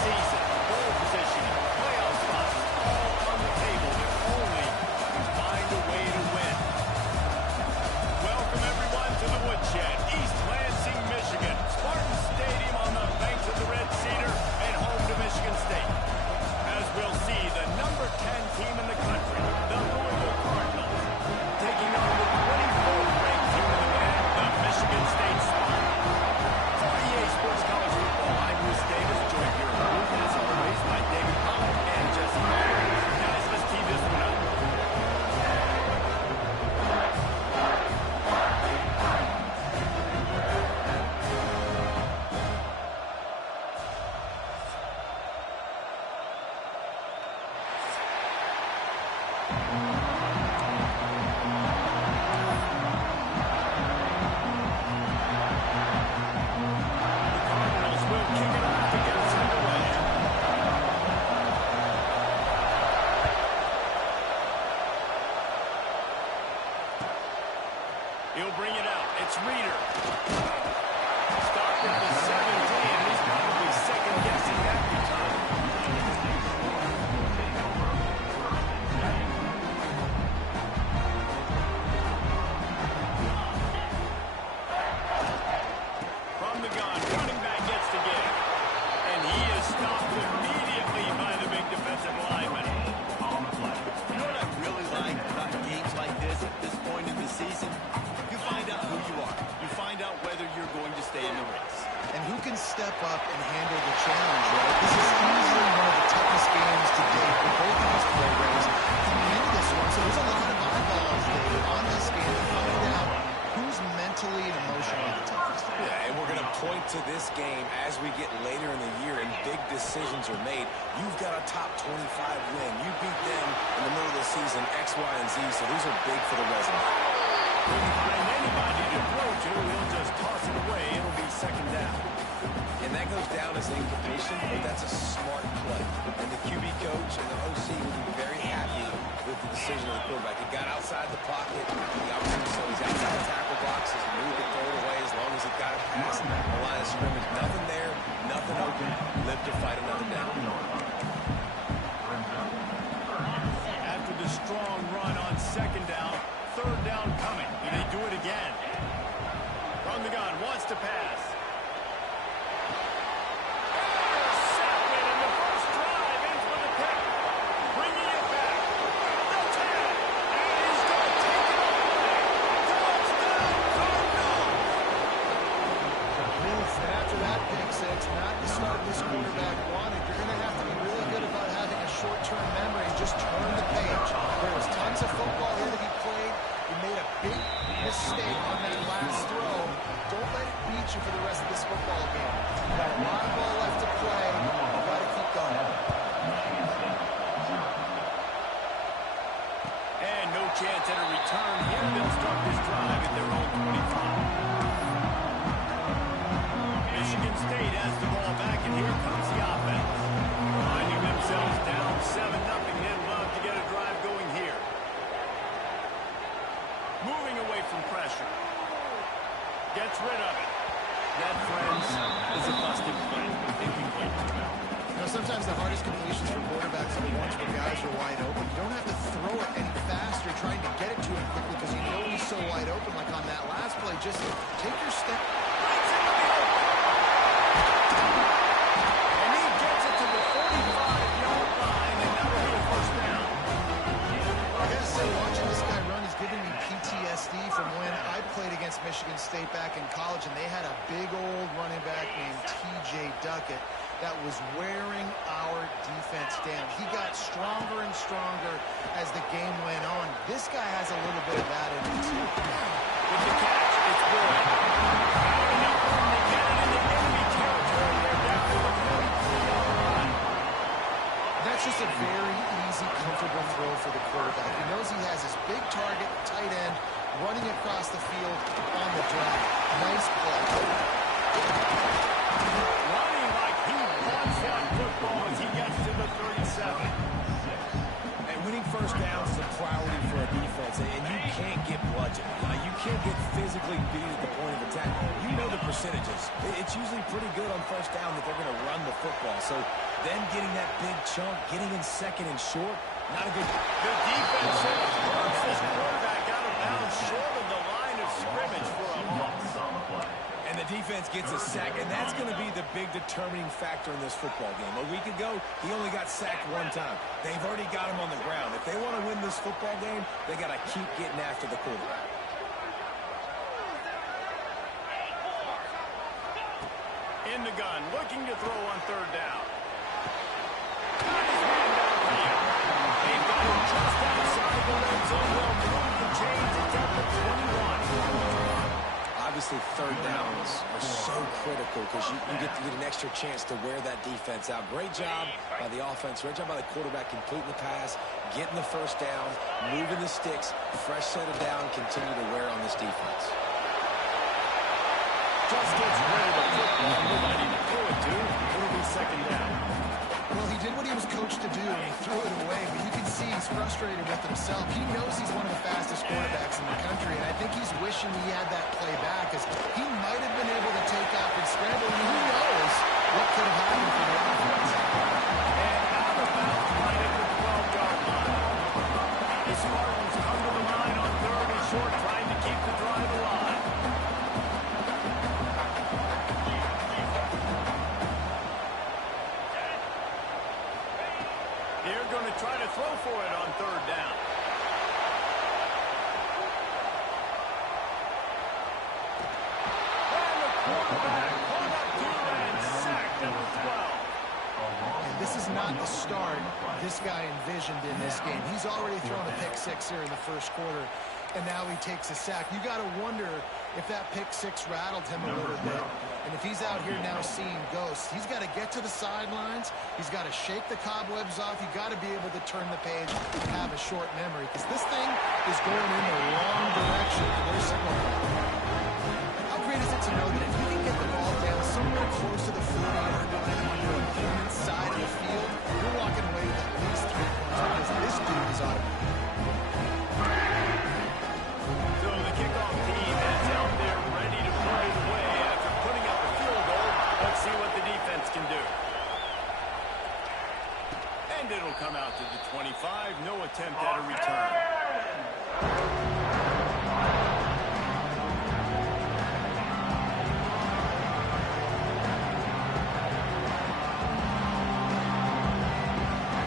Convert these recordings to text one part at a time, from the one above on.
season, goal positioning, playoff spots, all on the table if only you find a way to win. Welcome, everyone, to the Woodshed, East Lansing, Michigan. Spartan Stadium on the banks of the Red Cedar and home to Michigan State. As we'll see, the number 10 team in the country, the Louisville Cardinals, taking on the 24th ranked team in the land, the Michigan State Spartans. For EA Sports College Football, I'm Bruce Davis, joined here in the booth, as always, by David Pollock and Jesse Meyer. Guys, let's tee this one up. He'll bring it out. It's Reeder. Stopped at the 17. He's probably second-guessing that return. From the gun, running back gets to give. And he is stopped immediately by the big defensive lineman. You know what I really like about games like this at this point in the season? Who you are. You find out whether you're going to stay in the race. And who can step up and handle the challenge, right? This is easily one of the toughest games to date for both of these programs coming into this one. So there's a lot of eyeballs, David, on this game to find out who's mentally and emotionally the toughest. Yeah, and we're going to point to this game as we get later in the year and big decisions are made. You've got a top 25 win. You beat them in the middle of the season, X, Y, and Z, so these are big for the resume. When you find anybody to throw to, he'll just toss it away. It'll be second down. And that goes down as incompletion, but that's a smart play. And the QB coach and the OC will be very happy with the decision of the quarterback. He got outside the pocket, the opportunity, so he's outside the tackle boxes, moved it, throw it away as long as he got it past the line of scrimmage. Nothing there, nothing open, live to fight another down. After the strong run on second down, third down coming. Do they do it again? From the gun, wants to pass. Intercepted in the first drive, ends with a pick. Bringing it back. The 10. And he's going to take it away. Touchdown, Cardinals! And after that pick six, not the start this quarterback wanted. You're going to have to be really good about having a short-term memory and just turn the page. There was tons of football here to be played. You made a big mistake on that last throw. Don't let it beat you for the rest of this football game. You've got a lot of ball left to play. You've got to keep going. And no chance at a return here. They'll start this drive at their own 25. Michigan State has the ball back, and here comes the offense. Finding themselves down 7-0. They'd love to get a drive going here. Moving away from pressure. Gets rid of it. That, friends, is a busted play. Incomplete. You know, sometimes the hardest completions for quarterbacks are the ones where guys are wide open. You don't have to throw it any faster trying to get it to him quickly because you know he's so wide open. Like on that last play, just take your step. And he gets it to the 45-yard line, and that'll be a first down. I gotta say, watching this guy run is giving me PTSD from when I played against Michigan State back in college, and they had a big old running back named T.J. Duckett that was wearing our defense down. He got stronger and stronger as the game went on. This guy has a little bit of that in him, too. With the catch, it's Boyd. Powering up when they get it into enemy territory. They're down to the 43-yard line. That's just a very easy, comfortable throw for the quarterback. He knows he has his big target, tight end, running across the field on the drive. Nice play. Running like he wants that football as he gets to the 37. And winning first downs is a priority for a defense, and you can't get bludgeoned. You can't get physically beat at the point of attack. You know the percentages. It's usually pretty good on first down that they're going to run the football. So Then getting that big chunk, getting in second and short, not a good... The defense knocks this quarterback out of bounds short of the line of scrimmage for a loss. And the defense gets a sack, and that's going to be the big determining factor in this football game. A week ago, he only got sacked one time. They've already got him on the ground. If they want to win this football game, they got to keep getting after the quarterback. In the gun, looking to throw on third down. Got his man downfield. They've got him just outside the red zone. They'll move the chains at number 21. Obviously, third downs are so critical because you get to get an extra chance to wear that defense out. Great job by the offense. Great job by the quarterback completing the pass, getting the first down, moving the sticks, fresh set of down, continue to wear on this defense. Just gets rid of the football. Nobody to throw it to. It'll be second down. Well, he did what he was coached to do, and he threw it away. But you can see he's frustrated with himself. He knows he's one of the fastest quarterbacks in the country, and I think he's wishing he had that play back, because he might have been able to take off and scramble, and who knows what could have happened for the offense. And out of bounds right at the 12-yard line. The Spartans come to the line on third and short, trying to keep the drive alive. They're going to try to throw for it on third down. And the quarterback caught up to and sacked at the 12. And this is not the start this guy envisioned in this game. He's already thrown a pick six here in the first quarter, and now he takes a sack. You got to wonder if that pick six rattled him a little bit. And if he's out here now seeing ghosts, he's got to get to the sidelines. He's got to shake the cobwebs off. You've got to be able to turn the page and have a short memory, because this thing is going in the wrong direction for their signal. How great is it to know that if you can get the ball down somewhere close to the 40-yard line on your opponent's side of the field, you're walking away with at least 3 points, because this dude is automatic. So the kickoff team is out there ready to put it away after putting up a field goal. Let's see what the defense can do. And it'll come out to the 25. No attempt at a return.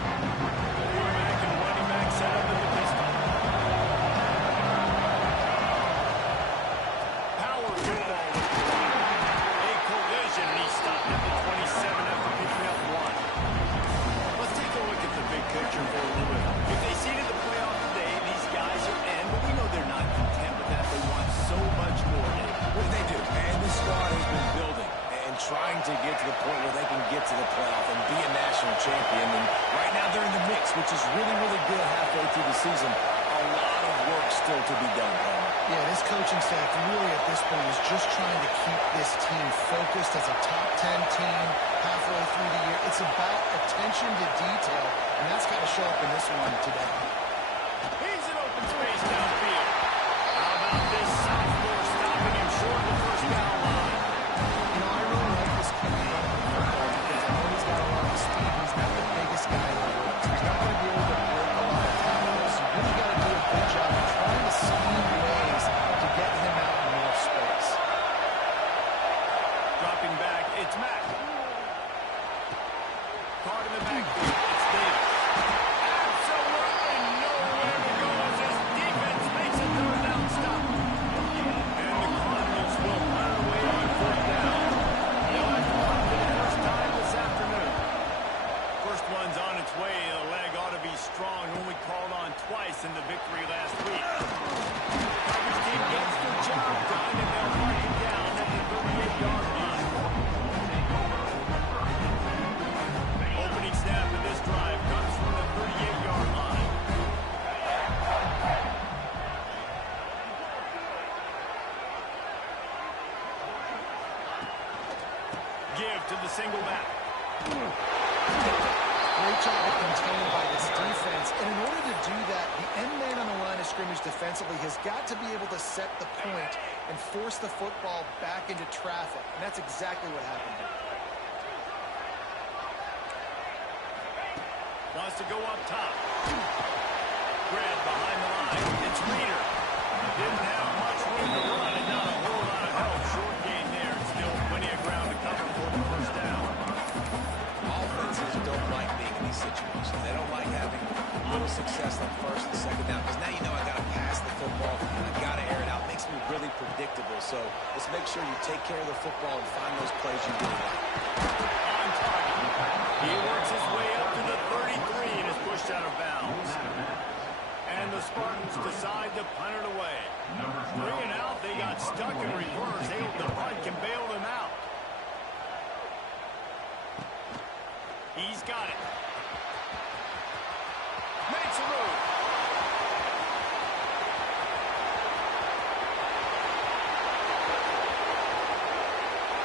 Quarterback and running back set up in the pistol. Power football with a collision, and he stopped at the 27 after picking up 1. Let's take a look at the big picture for Louisville. If they see to the playoff today, these guys are in, but we know they're not content with that. They want so much more. What they do, and this squad has been building and trying to get to the point where they can get to the playoff and be a national champion. And right now they're in the mix, which is really, really good halfway through the season. A lot of work still to be done, Palmer. Yeah, this coaching staff really at this point is just trying to keep this team focused as a top 10 team halfway through the year. It's about attention to detail, and that's got to show up in this one today. He's in open space downfield. How about this sophomore stopping him short of the first down line? You know, I really like this kid running the football, because I know he's got a lot of speed. He's not the biggest guy in the world, so he's not going to be able to break a lot of tackles. You really got to do a good job of trying to scheme ways to get him out in more space. Dropping back, it's Mack. Caught in the backfield, it's Davis. Absolutely nowhere to go as this defense makes a third down stop. And the Cardinals will run away on fourth down. They'll have to punt for the first time this afternoon. First one's on its way. The leg ought to be strong. Only called on twice in the victory last week. Coverage team gets the job done, and they'll mark it down at the 38-yard line. Opening snap of this drive comes from the 38-yard line. Give to the single back. Great job of contained by this defense. And in order to do that, the end man on the line of scrimmage defensively has got to be able to set the point and force the football back into traffic. And that's exactly what happened here. Wants to go up top. Grab behind the line. It's Reeder. Didn't have much room to run and not a whole lot of help. Short gain there. Still plenty of ground to cover for the first down. Offenses don't like being in these situations. They don't like having little success on first and second down because now you know I got to pass the football. I got to air it out. It makes me really predictable. So let's make sure you take care of the football and find those plays you really like. On target. He works his way up to the 33 and is pushed out of bounds. And the Spartans decide to punt it away. Bring it out. They got stuck in reverse. They hope the punt can bail them out. He's got it. Makes a move.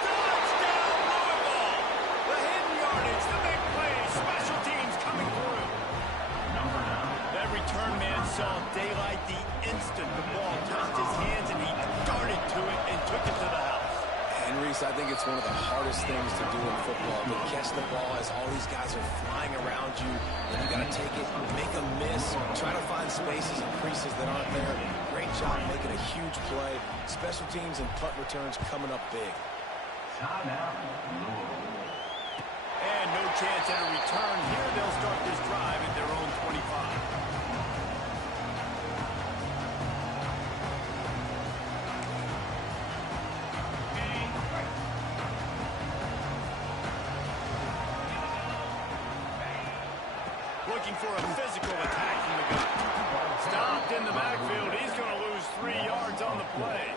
Touchdown, Louisville! The hidden yardage, the big play, special teams coming through. That return man saw daylight the instant the ball touched his hands, and he darted to it and took it to the house. And Reese, I think it's one of the hardest things to do in football, to catch the ball as all these guys are flying around you, and you got to take it, make a miss, try to find spaces and creases that aren't there. Great job making a huge play. Special teams and punt returns coming up big. And no chance at a return here. They'll start this drive at their own 25. Looking for a physical attack from the gun. Stopped in the backfield. He's going to lose 3 yards on the play.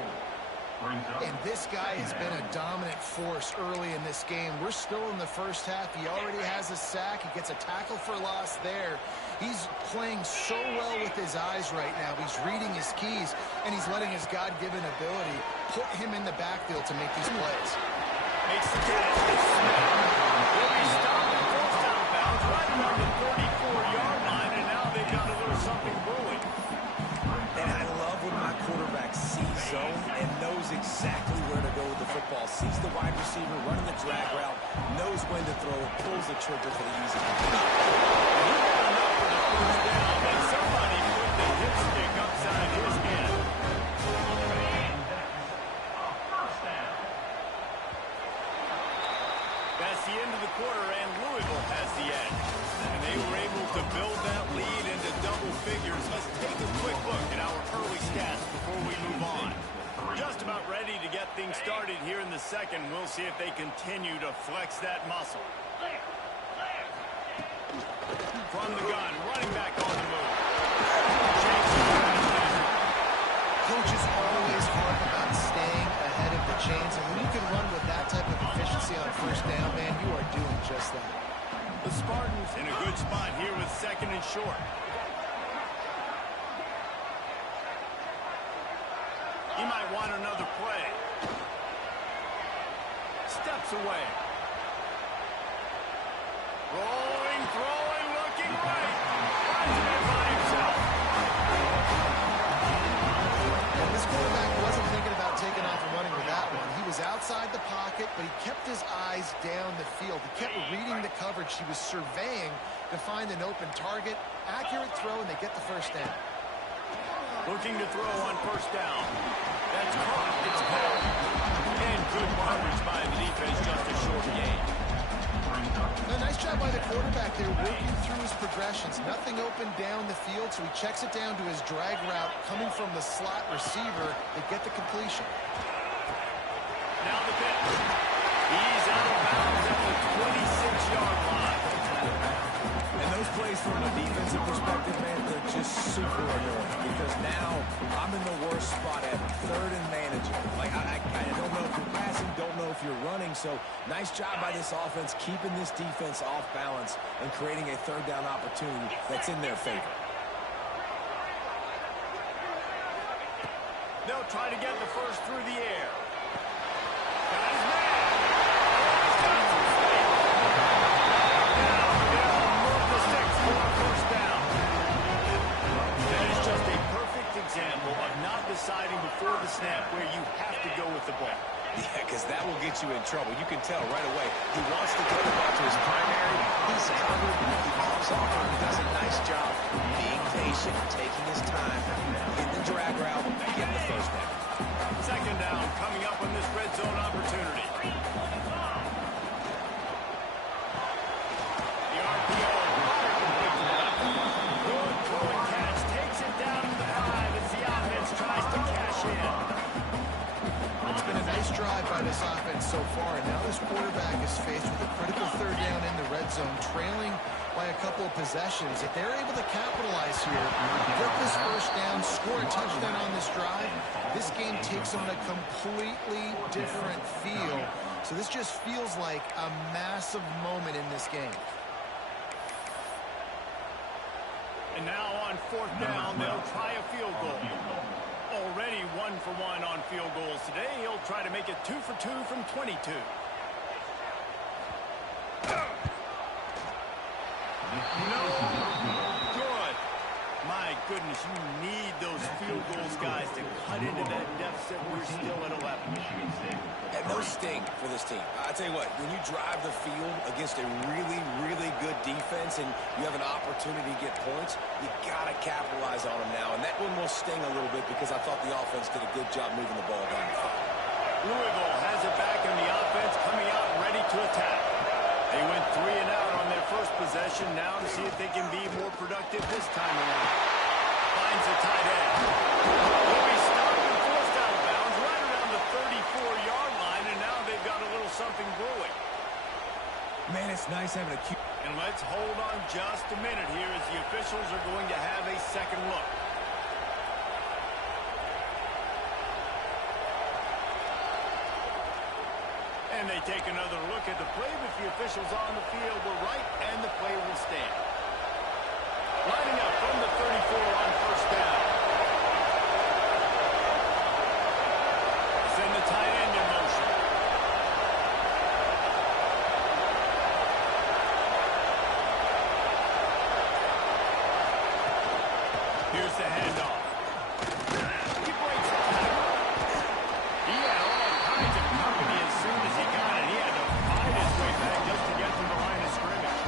And this guy has been a dominant force early in this game. We're still in the first half. He already has a sack. He gets a tackle for loss there. He's playing so well with his eyes right now. He's reading his keys, and he's letting his God-given ability put him in the backfield to make these plays. Makes the catch. He'll be stopped and forced out of bounds right around the 34-yard line, and now they've got a little something brewing. And I love when my quarterback sees zone and knows exactly where to go with the football. Sees the wide receiver running the drag route, knows when to throw, pulls the trigger for the easy one. And somebody put the dipstick upside his head. That's the end of the quarter, and Louisville has the edge. And they were able to build that lead into double figures. Let's take a quick look at our early stats before we move on. Just about ready to get things started here in the second. We'll see if they continue to flex that muscle. From the gun, running back on the move. Coaches always harp about staying ahead of the chains, and when you can run with that type of efficiency on first down, man, you are doing just that. The Spartans in a good spot here with second and short. He might want another play. Steps away. Rolling, throwing, looking right. Finds it by himself. And this quarterback wasn't thinking about taking off and running with that one. He was outside the pocket, but he kept his eyes down the field. He kept reading the coverage. He was surveying to find an open target. Accurate throw, and they get the first down. Looking to throw on first down. That's caught. It's caught. And good coverage by the defense, just a short gain. A nice job by the quarterback there, working through his progressions. Nothing open down the field, so he checks it down to his drag route coming from the slot receiver to get the completion. Now the pitch. He's out of bounds at the 26-yard line. And those plays from a defensive perspective, man, they're just super annoying because now I'm in the worst spot ever. Third and manageable. Like, I don't know if you're passing, don't know if you're running. So nice job by this offense keeping this defense off balance and creating a third down opportunity that's in their favor. They'll try to get the first through the air. Got his man. Example of not deciding before the snap where you have to go with the ball. Yeah, because that will get gets you in trouble. You can tell right away. He wants to get the ball to his primary. He's covered. He pops off and he does a nice job being patient, taking his time, getting the drag route, getting the first down. Second down coming up on this red zone opportunity. The RPO. Good throw and catch. Takes it down to the 5 as the offense tries to cash in. It's been a nice drive by this offense so far, and now this quarterback is faced with a critical third down in the red zone, trailing by a couple of possessions. If they're able to capitalize here, get this first down, score a touchdown on this drive, this game takes on a completely different feel. So this just feels like a massive moment in this game. And now on fourth down, they'll try a field goal. Already 1 for 1 on field goals today. He'll try to make it 2 for 2 from 22. No good. My goodness, you need those field goals, guys, to cut into that deficit. We're still at 11. And those sting for this team. I tell you what, when you drive the field against a really, really good defense and you have an opportunity to get points, you got to capitalize on them now. And that one will sting a little bit because I thought the offense did a good job moving the ball down the field. Louisville has it back in the offense, coming out ready to attack. They went 3 and out on their first possession. Now to see if they can be more productive this time around. Finds a tight end. Will be stopped and forced out of bounds right around the 34-yard line, and now they've got a little something brewing. Man, it's nice having a cue. And let's hold on just a minute here as the officials are going to have a second look. And they take another look at the play, but the officials on the field were right, and the play will stand. Lining up from the 34 on first down. Send the tight end in motion. Here's the handoff. He breaks the tackle. He had all kinds of company as soon as he got it. He had to fight his way back just to get to the line of scrimmage.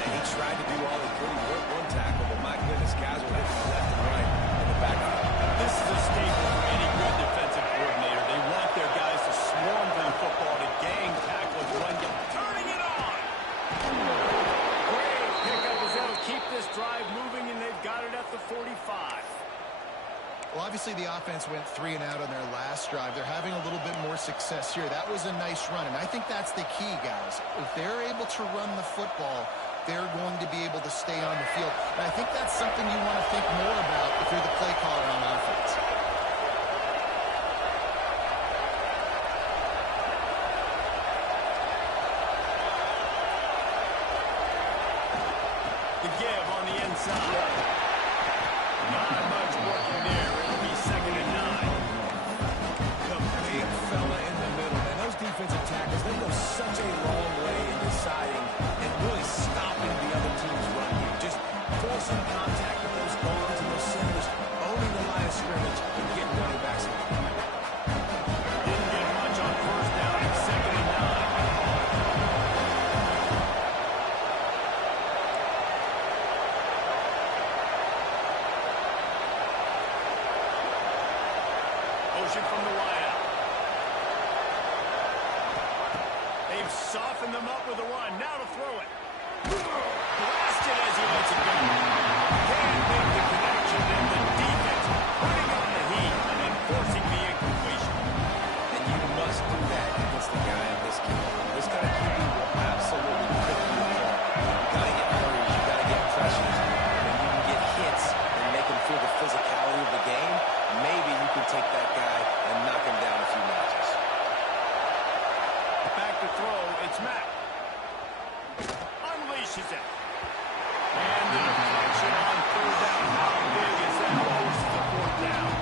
And he tried to do all he could. He worked one tackle, but my goodness, guys were hitting left and right in the backfield. This is a staple for any good defensive coordinator. They want their guys to swarm for the football, to gang tackle and run game. Turning it on! Great pickup as they'll keep this drive moving, and they've got it at the 45. Well, obviously the offense went 3 and out on their last drive. They're having a little bit more success here. That was a nice run, and I think that's the key, guys. If they're able to run the football, they're going to be able to stay on the field. And I think that's something you want to think more about if you're the play caller on offense. The give on the inside. Not much working there. It'll be 2nd and 9. The big fella in the middle. And those defensive tackles, they go such a long way in deciding and really stopping the other team's run game. Just forcing contact with those guards and those centers, owning the line of scrimmage, and getting running backs. Didn't get much on first down. It's 2nd and 9. Motion from the wideout. They've softened them up with a run. Now to throw it. Blasted as he lets it go. Can't make the connection, and the defense putting on the heat and forcing the incompletion. And you must do that against the guy in this game. This kind of QB will absolutely pick you apart. You got to get hurries. You got to get pressures. And you can get hits and make him feel the physicality of the game. Maybe you can take that guy and knock him down a few notches. Back to throw. It's Mack. Unleashes it. And the deflection on 3rd down. How big is that? Most of the 4th down.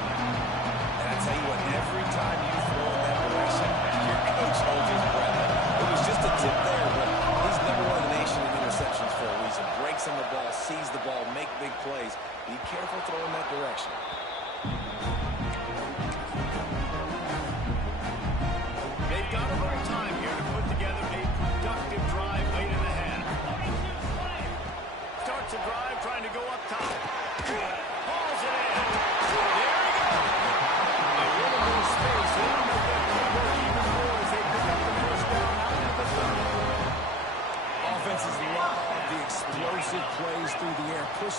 And I tell you what, every time you throw in that direction, your coach holds his breath. It was just a tip there, but he's number 1 in the nation in interceptions for a reason. Breaks on the ball, sees the ball, make big plays. Be careful throwing that direction. They've got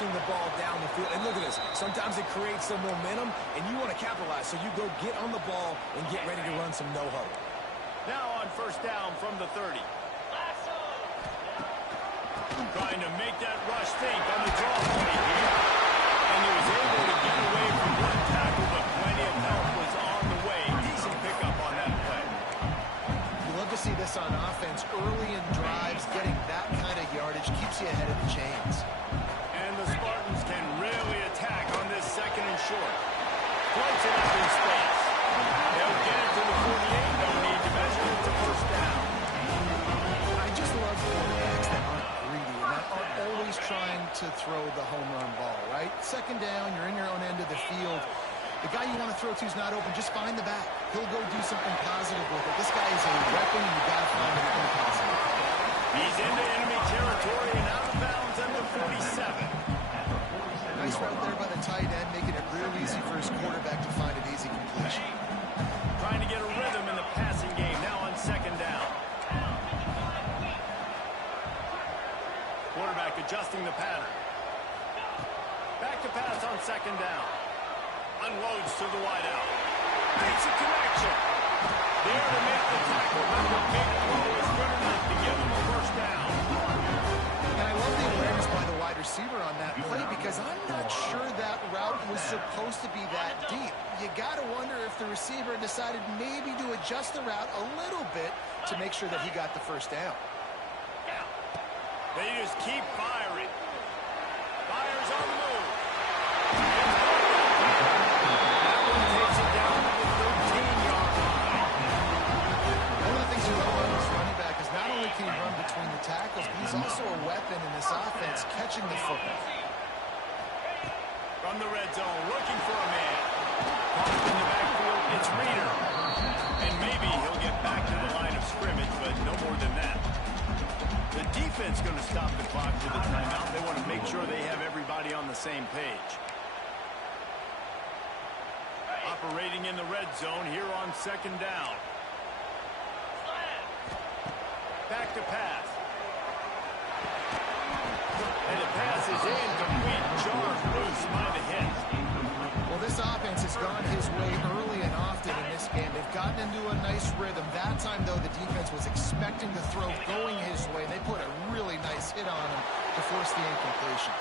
pushing the ball down the field. And look at this. Sometimes it creates some momentum, and you want to capitalize. So you go get on the ball and get ready to run some no-huddle. Now on first down from the 30. Trying to make that rush think on the draw play here. And he was able to get away from one tackle, but plenty of help was on the way. Decent pickup on that play. You love to see this on offense early in drives. Getting that kind of yardage keeps you ahead of the chains. And the Spartans can really attack on this second and short. Floats it up in space. They'll get it to the 48. No need to measure it to first down. I just love quarterbacks that aren't greedy and that aren't always trying to throw the home run ball, right? Second down, you're in your own end of the field. The guy you want to throw to is not open. Just find the back. He'll go do something positive with it. This guy is a weapon, and you got to find anything positive. He's into enemy territory and out of bounds at the 47. Nice route there by the tight end, making it real easy for his quarterback to find an easy completion. Trying to get a rhythm in the passing game now on second down. Quarterback adjusting the pattern. Back to pass on second down. Unloads to the wideout. Makes a connection. There to make the tackle, but the big throw is good enough to give him a first down. And I love the awareness by the wide receiver on that play because I'm not sure that route was supposed to be that deep. You got to wonder if the receiver decided maybe to adjust the route a little bit to make sure that he got the first down. They just keep firing. Fires on the move. That one takes it down to the 13-yard line. One of the things you love about this running back is not only can he run between the tackles, but he's also a weapon in this offense catching the football. From the red zone, looking for a man. Caught in the backfield, it's Reader. And maybe he'll get back to the line of scrimmage, but no more than that. The defense going to stop the clock with a timeout. They want to make sure they have everybody on the same page. Operating in the red zone here on second down. Back to pass. And the pass is incomplete. Jarred loose by the hit. Well, this offense has gone his way early and often in this game. They've gotten into a nice rhythm. That time, though, the defense was expecting the throw going his way. They put a really nice hit on him to force the incompletion.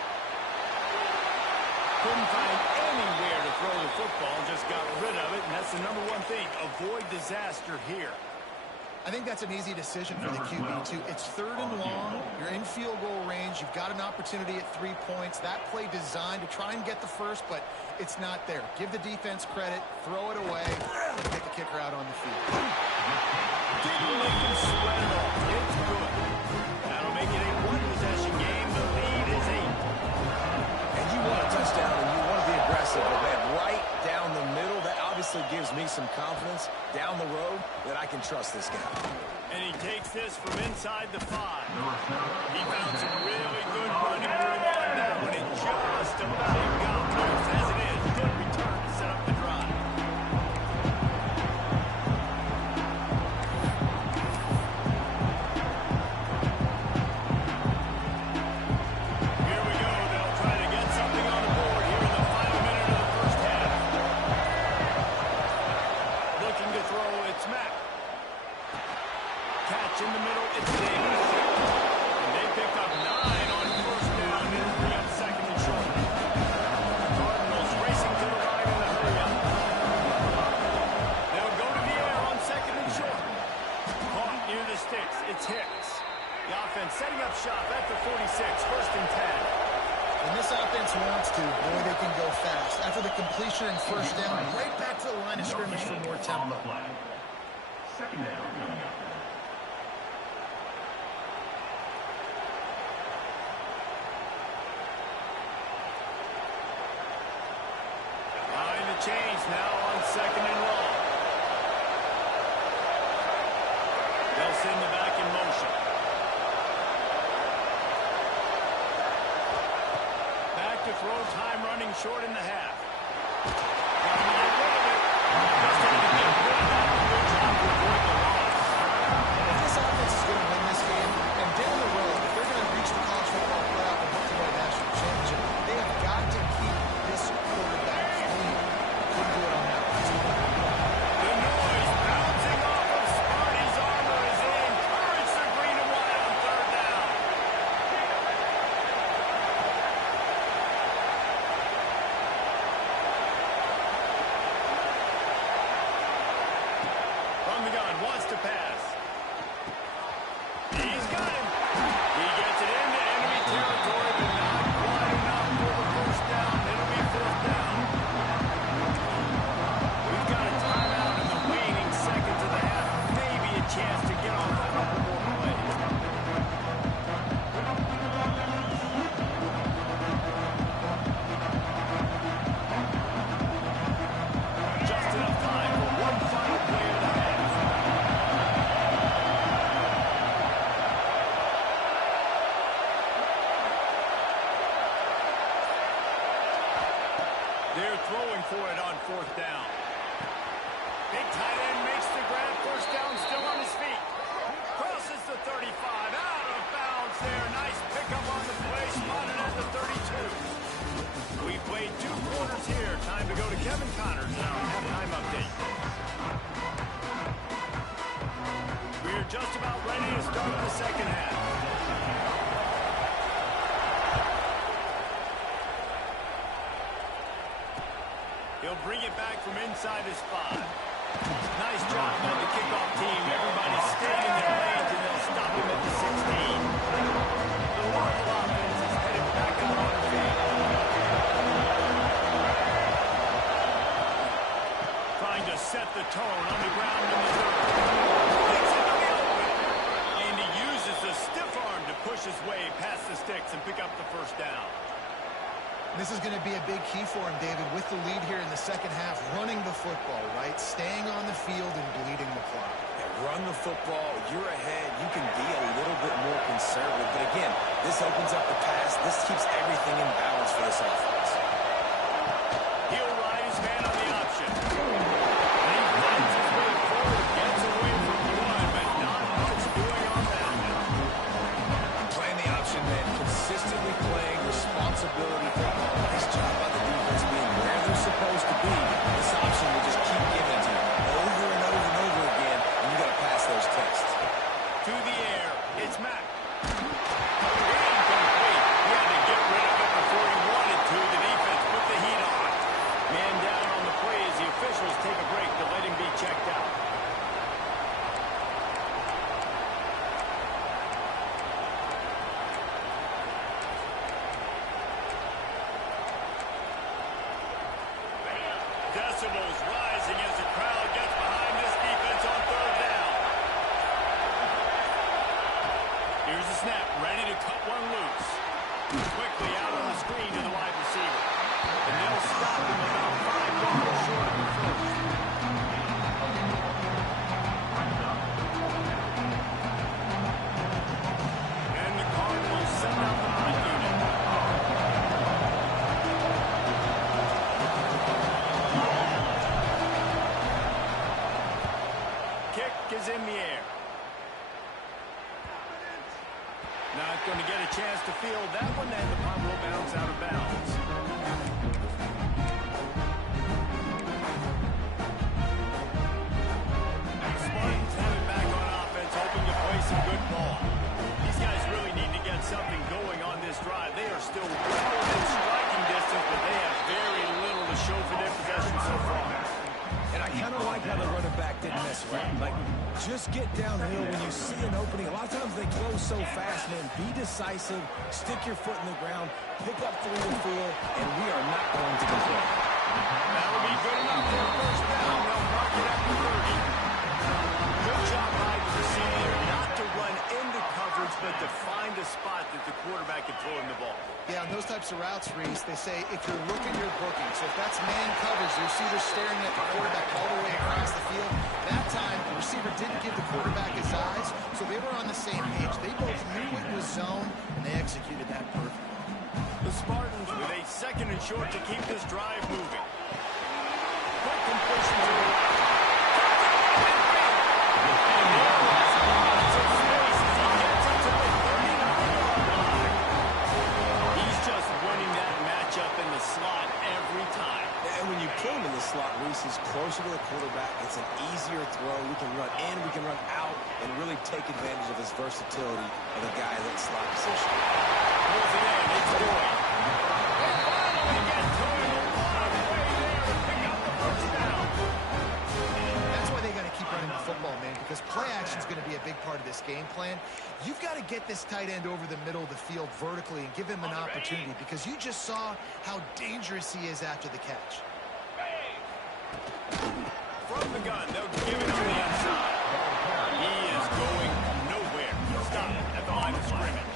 Couldn't find anywhere to throw the football, just got rid of it, and that's the number one thing. Avoid disaster here. I think that's an easy decision for the QB, too. It's third and long. You're in field goal range. You've got an opportunity at 3 points. That play designed to try and get the first, but it's not there. Give the defense credit, throw it away, and get the kicker out on the field. Didn't make him sweat it off. It's good. That'll make it a one-possession game. The lead is 8. And you want a touchdown, and you want to be aggressive, but man, right down the middle, that obviously gives me some confidence down the road that I can trust this guy. And he takes this from inside the 5. He found some really good running room on that one. It just about got loose as it is. Good return to set up the drive. Here we go. They'll try to get something on the board here in the final minute of the first half. Looking to throw, it's Mack. Catch in the middle, it's Davis. And they pick up 9 on first down and free up second and short. Cardinals racing to the line in the hurry up. They'll go to the air on second and short. Caught near the sticks, it's Hicks. The offense setting up shop at the 46, first and 10. When this offense wants to, boy, they can go fast. After the completion and first down, right back to the line of scrimmage for more tempo. Second down. Behind the chains now on second and long. They'll send the back in motion. Back to throw, time running short in the half. Trying to get rid of it. Just had to get rid of that. Good job to avoid the loss. If this offense is going to win this game, and down the road, if they're going to reach the college football playoff and look to win a national championship, they fourth down. Big tight end makes the grab. First down, still on his feet. Crosses the 35. Out of bounds there. Nice pickup on the play. Spotted at the 32. We played 2 quarters here. Time to go to Kevin Connors in our halftime update. We're just about ready to start the second half. He'll bring it back from inside his 5. Nice job by the kickoff team. Everybody's staying in their lanes, and they'll stop him at the 16. The Louisville offense is headed back out on the field. Trying to set the tone on the ground in the third. Takes it to the open. And he uses the stiff arm to push his way past the sticks and pick up the first down. This is going to be a big key for him, David, with the lead here in the second half, running the football, right? Staying on the field and bleeding the clock. Yeah, run the football. You're ahead. You can be a little bit more conservative. But again, this opens up the pass. This keeps everything in balance for this offense. He'll ride his man on the option. And he finds his way forward. Gets away from one, but not much doing on that. Playing the option, man. Consistently playing responsibility football. Nice job by the defense being where they're supposed to be. This option will just keep giving it to you over and over and over again, and you got to pass those tests. To the air. It's Mack. Incomplete. He had to get rid of it before he wanted to. The defense put the heat on. Man down on the play as the officials take a break to let him be checked out. Decibels rising as the crowd gets behind this defense on third down. Here's the snap, ready to cut one loose. Quickly out on the screen to the wide receiver. And they'll stop him about 5 yards short of the first. And the Cardinals send out the punt unit. Kick is in the air. Not going to get a chance to field that one, and the punt will bounce out of bounds. Spartans have it back on offense, hoping to play some good ball. These guys really need to get something going on this drive. They are still well within striking distance, but they have very little to show for their possession so far. And I kind of like how the running back didn't mess around. Like, just get downhill when you see an opening. A lot of times they close so fast, man. Be decisive, stick your foot in the ground, pick up 3 to 4, and we are not going to complain. That'll be good enough for a first down. They'll mark it at the 30. Good job by the receiver not to run into coverage, but to find a spot that the quarterback can throw him the ball. Yeah, on those types of routes, Reese, they say if you're looking, you're booking. So if that's man coverage, the receiver's staring at the quarterback all the way across the field. That time, the receiver didn't give the quarterback his eyes, so they were on the same page. They both knew it was zone, and they executed that perfectly. The Spartans with a second and short to keep this drive moving. Quick completion to the right. And there is lots of space as he gets it to the 39-yard line. He's just winning that matchup in the slot every time. And when you put him in the slot, Reese, he's closer to the quarterback. It's an easier throw. We can run in, we can run out, and really take advantage of his versatility of a guy in that slot position. Pulls it in. It's Boyd. And finally get to him. A lot of way there to pick up the first down. That's why they got to keep running the football, man, because play action is going to be a big part of this game plan. You've got to get this tight end over the middle of the field vertically and give him an opportunity, because you just saw how dangerous he is after the catch. From the gun, they'll give it on the inside. He is going nowhere. Stop it at the line of scrimmage.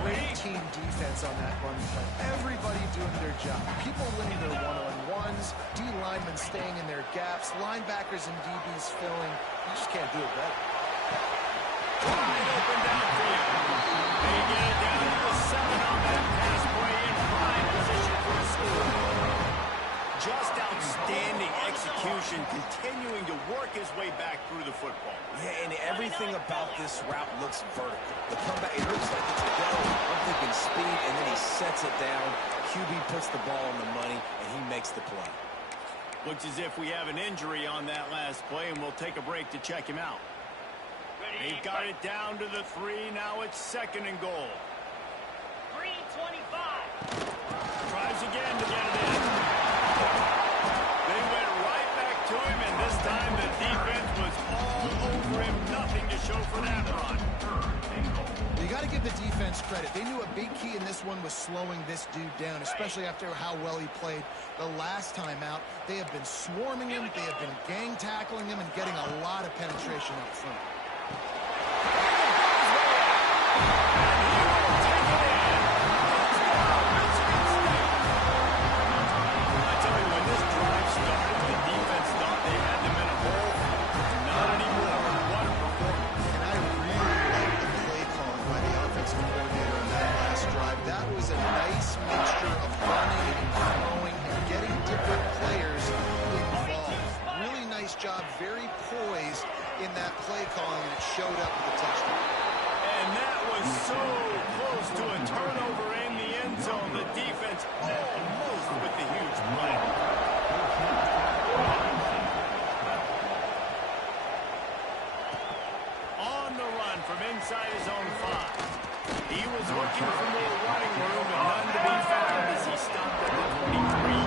Great team defense on that run play. Everybody doing their job. People winning their one-on-ones, D linemen staying in their gaps, linebackers and DBs filling. You just can't do it better. Wide open downfield. They get it down to the 7 on that pass play in prime position for a score. Just outstanding execution, continuing to work his way back through the football. Yeah, and everything about this route looks vertical. The comeback, it looks like it's a go. I'm thinking speed, and then he sets it down. QB puts the ball on the money, and he makes the play. Looks as if we have an injury on that last play, and we'll take a break to check him out. They've got it down to the 3. Now it's 2nd and goal. 3:25. Tries again to get it in. They went right back to him, and this time the defense was all over him. Nothing to show for that run. You got to give the defense credit. They knew a big key in this one was slowing this dude down, especially after how well he played the last time out. They have been swarming him. They have been gang tackling him and getting a lot of penetration up front. Very poised in that play calling, and it showed up with a touchdown. And that was so close to a turnover in the end zone. The defense almost with the huge play. On the run from inside his own 5. He was looking for more running room, and none to be found as he stopped at the 23.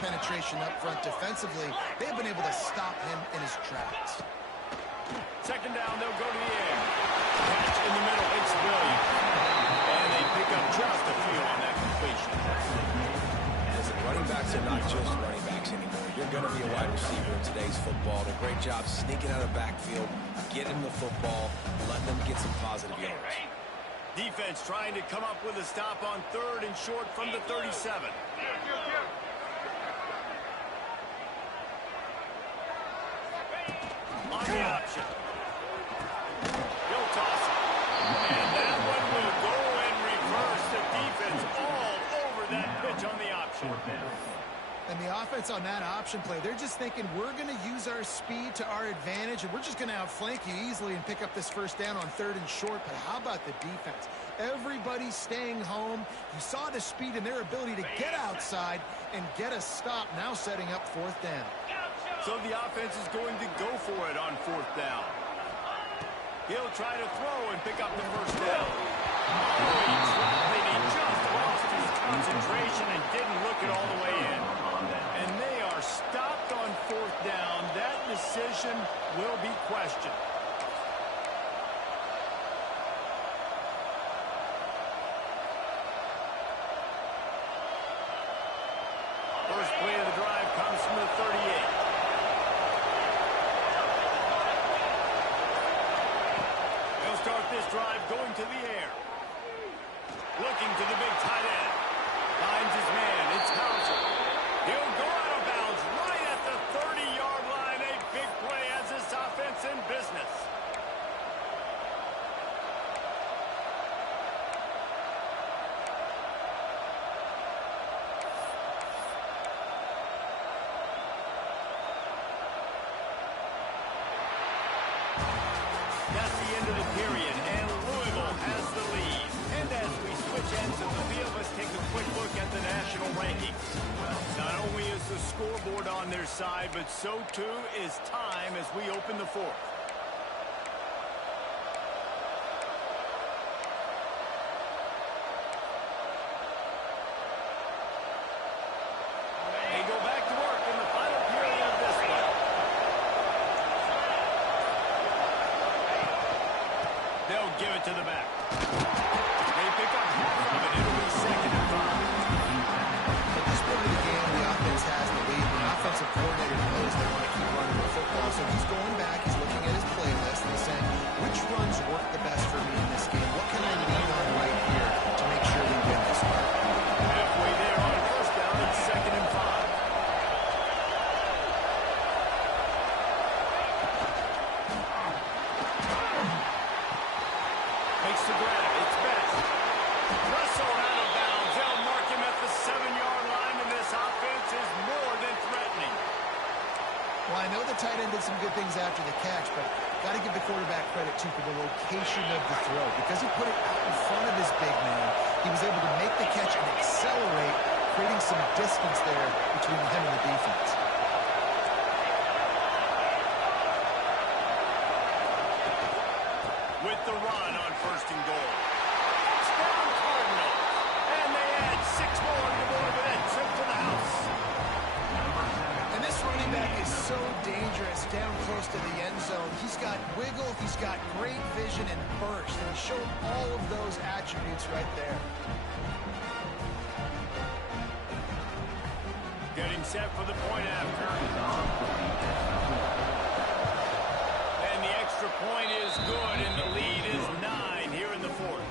Penetration up front defensively, they've been able to stop him in his tracks. 2nd down, they'll go to the air. Catch in the middle, it's Williams. And they pick up just a few on that completion. Listen, running backs are not just running backs anymore. You're going to be a wide receiver in today's football. Did a great job sneaking out of the backfield, getting the football, letting them get some positive yards. Defense trying to come up with a stop on 3rd and short from the 37. On the option. He'll toss it. And that one will go in reverse. The defense all over that pitch on the option. And the offense on that option play, they're just thinking we're going to use our speed to our advantage, and we're just going to outflank you easily and pick up this first down on 3rd and short. But how about the defense? Everybody's staying home. You saw the speed and their ability to get outside and get a stop, now setting up 4th down. So the offense is going to go for it on 4th down. He'll try to throw and pick up the first down. Oh, he dropped it. He just lost his concentration and didn't look it all the way in. And they are stopped on 4th down. That decision will be questioned. First play of the drive comes from the 38. They'll start this drive going to the air. Looking to the big tight end. Finds his man. It's Hauser. He'll go out of bounds right at the 30-yard line. A big play as this offense in business. That's the end of the period, and Louisville has the lead. And as we switch ends of the field, let's take a quick look at the national rankings. Not only is the scoreboard on their side, but so too is time as we open the 4th. They go back to work in the final period of this one. They'll give it to the back. They pick up half of it. It'll be 2nd and 5. At this point of the game, the offense has the lead. The offensive coordinator knows they want to keep running the football, so he's going back, he's looking at his playlist, and he's saying, which runs work the best for me in this game? What can I lean on right here to make sure we win this one? Halfway there on 1st down, it's 2nd and 5. Makes the grab. It's best. Russell out of bounds. They'll mark him at the 7-yard line, and this offense is more than threatening. Well, I know the tight end did some good things after the catch, but got to give the quarterback credit, too, for the location of the throw. Because he put it out in front of his big man, he was able to make the catch and accelerate, creating some distance there between him and the defense. With the run on 1st and goal. Touchdown Cardinals. And they add 6 more to the board with a trip to the house. And this running back is so dangerous down close to the end zone. He's got wiggle, he's got great vision and burst, and he showed all of those attributes right there. Getting set for the point after. And the extra point is good, and the lead is 9 here in the 4th.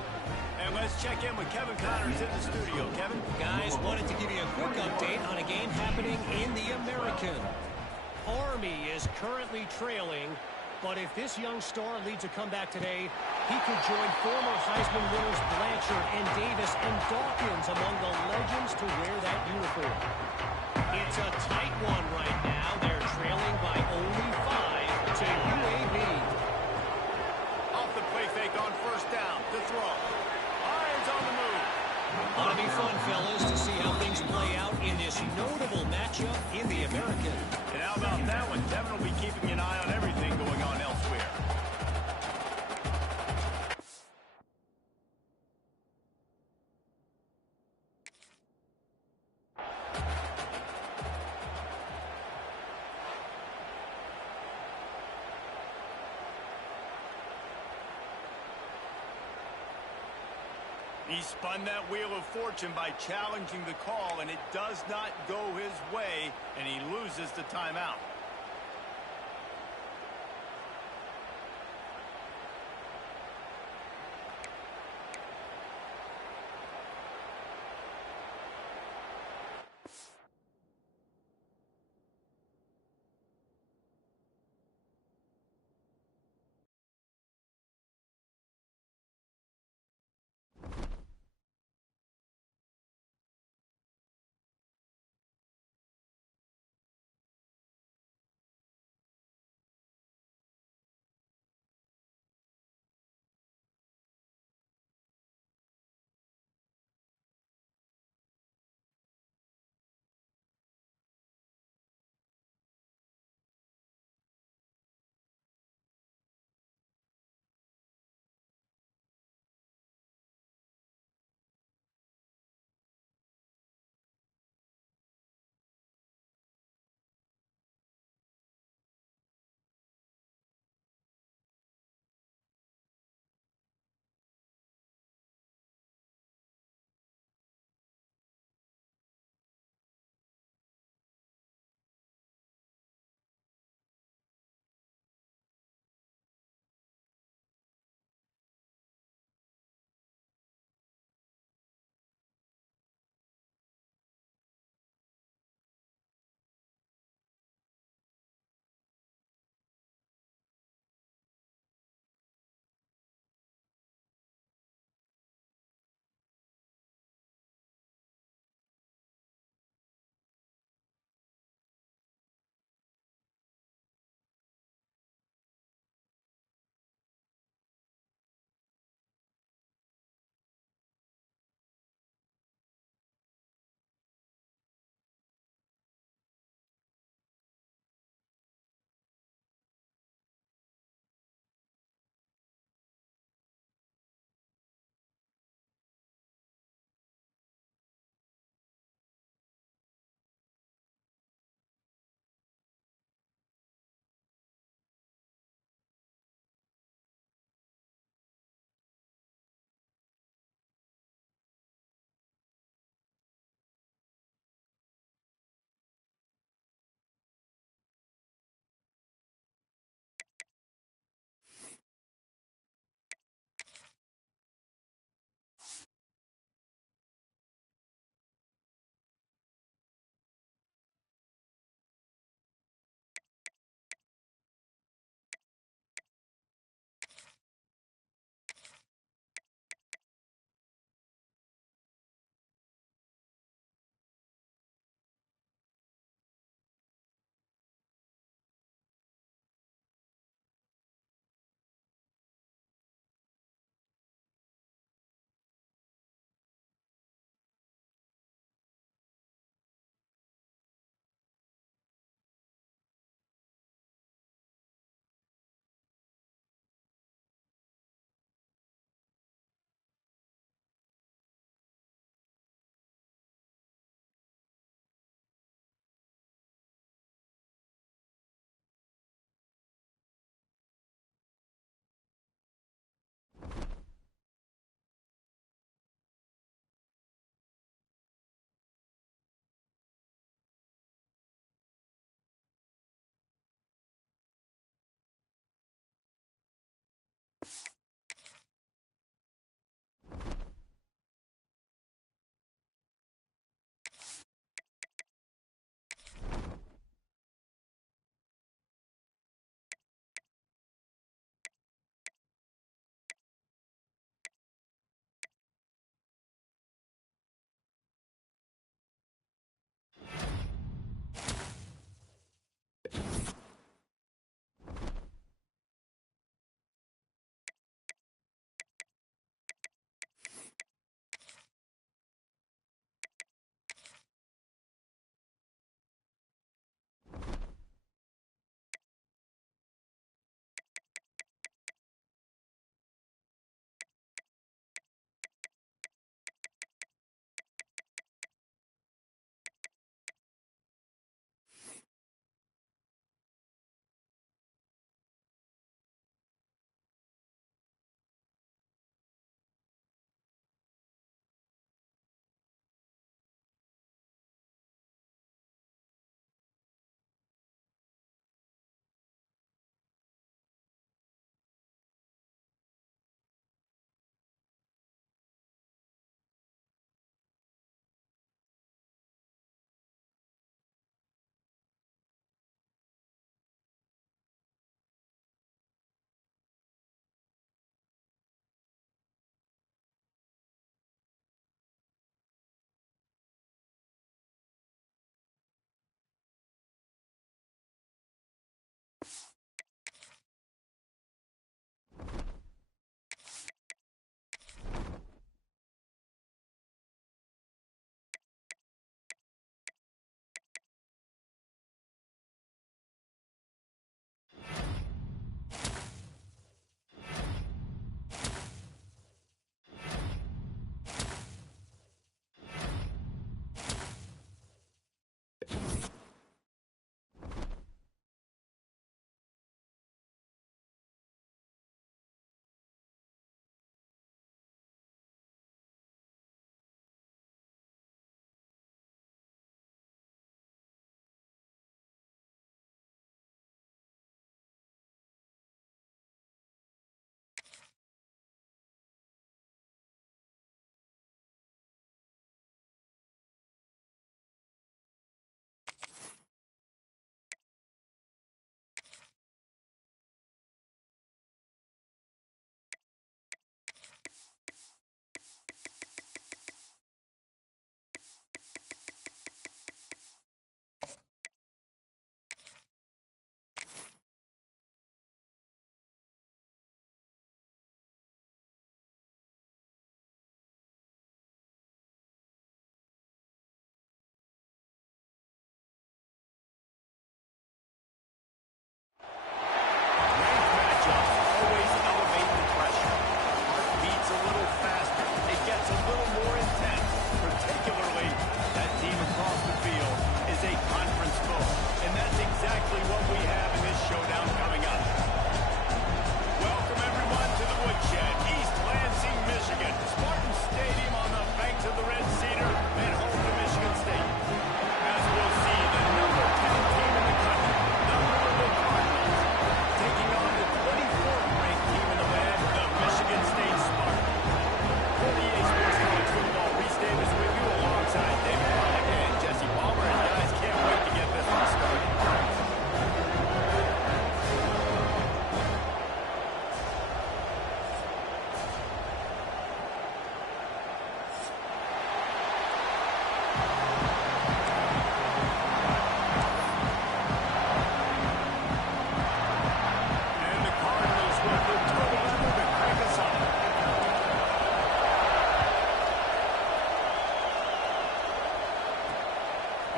And let's check in with Kevin Connors in the studio. Kevin? Guys, wanted to give you a quick update on a game happening in the American. Army is currently trailing, but if this young star leads a comeback today, he could join former Heisman winners Blanchard and Davis and Dawkins among the legends to wear that uniform. It's a tight one right now. They're trailing by only 5 to UAB. Off the play fake on 1st down. The throw. Irons on the move. Ought to be fun, fellas, to see how things play out in this notable matchup in the American. And how about that one? Kevin will be keeping an eye on everything going on elsewhere. He spun that wheel of fortune by challenging the call, and it does not go his way, and he loses the timeout.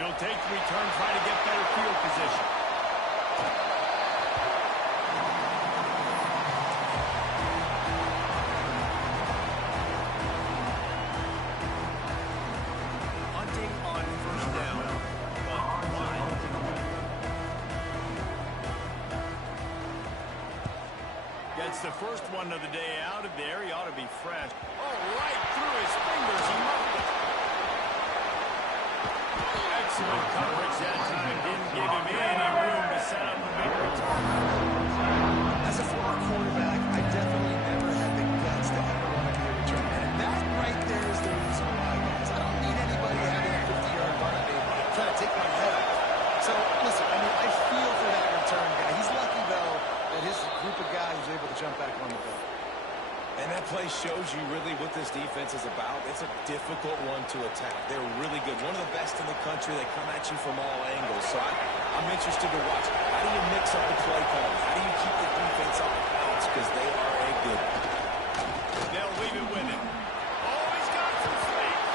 He'll take the return, try to get better field position. Hunting on first down. But wide. Gets the first one of the day out of there. He ought to be fresh. Oh, right through his fingers. He muffed it. Excellent coverage that time. Didn't give him any room to set up a big return. As a former quarterback, I definitely never had the guts to ever want to be a return man. And that right there is the reason why, guys. I don't need anybody having a 50-yard run at me trying to take my head off. So, listen, I mean, I feel for that return guy. He's lucky, though, that his group of guys was able to jump back on the ball. And that play shows you really what this defense is about. It's a difficult one to attack. They're really good. One of the best in the country. They come at you from all angles. So I'm interested to watch. How do you mix up the play calling? How do you keep the defense off balance? Because they are a good one. They'll leave it with him. Oh, he's got some space.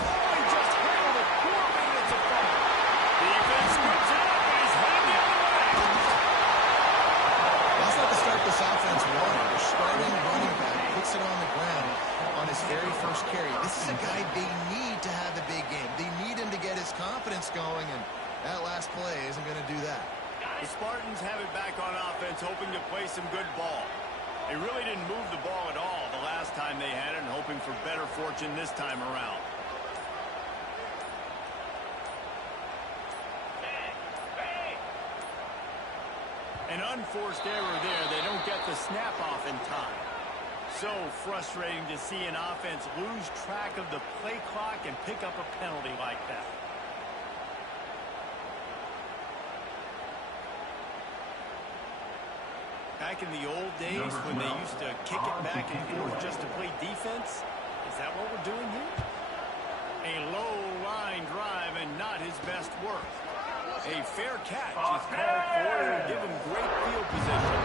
Oh, he just handled it poorly. It's a fumble. Defense scoops it up, and he's heading the other way. That's not the start this offense wanted. They're starting running back, puts it on the ground on his very first carry. This is a guy they need to have a big game. They need him to get his confidence going, and that last play isn't going to do that. The Spartans have it back on offense, hoping to play some good ball. They really didn't move the ball at all the last time they had it, and hoping for better fortune this time around. An unforced error there. They don't get the snap off in time. So frustrating to see an offense lose track of the play clock and pick up a penalty like that. Back in the old days when they used to kick it back and forth just to play defense, is that what we're doing here? A low line drive and not his best work. A fair catch is called for. It'll give him great field position.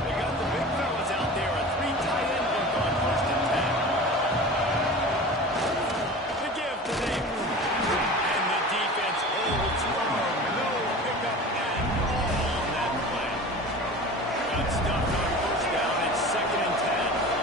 They got the big fellas out there. A 3 tight end look on 1st and 10. The give to Davis. And the defense holds firm. No pickup at all on that play. Got stuffed on 1st down. It's 2nd and 10.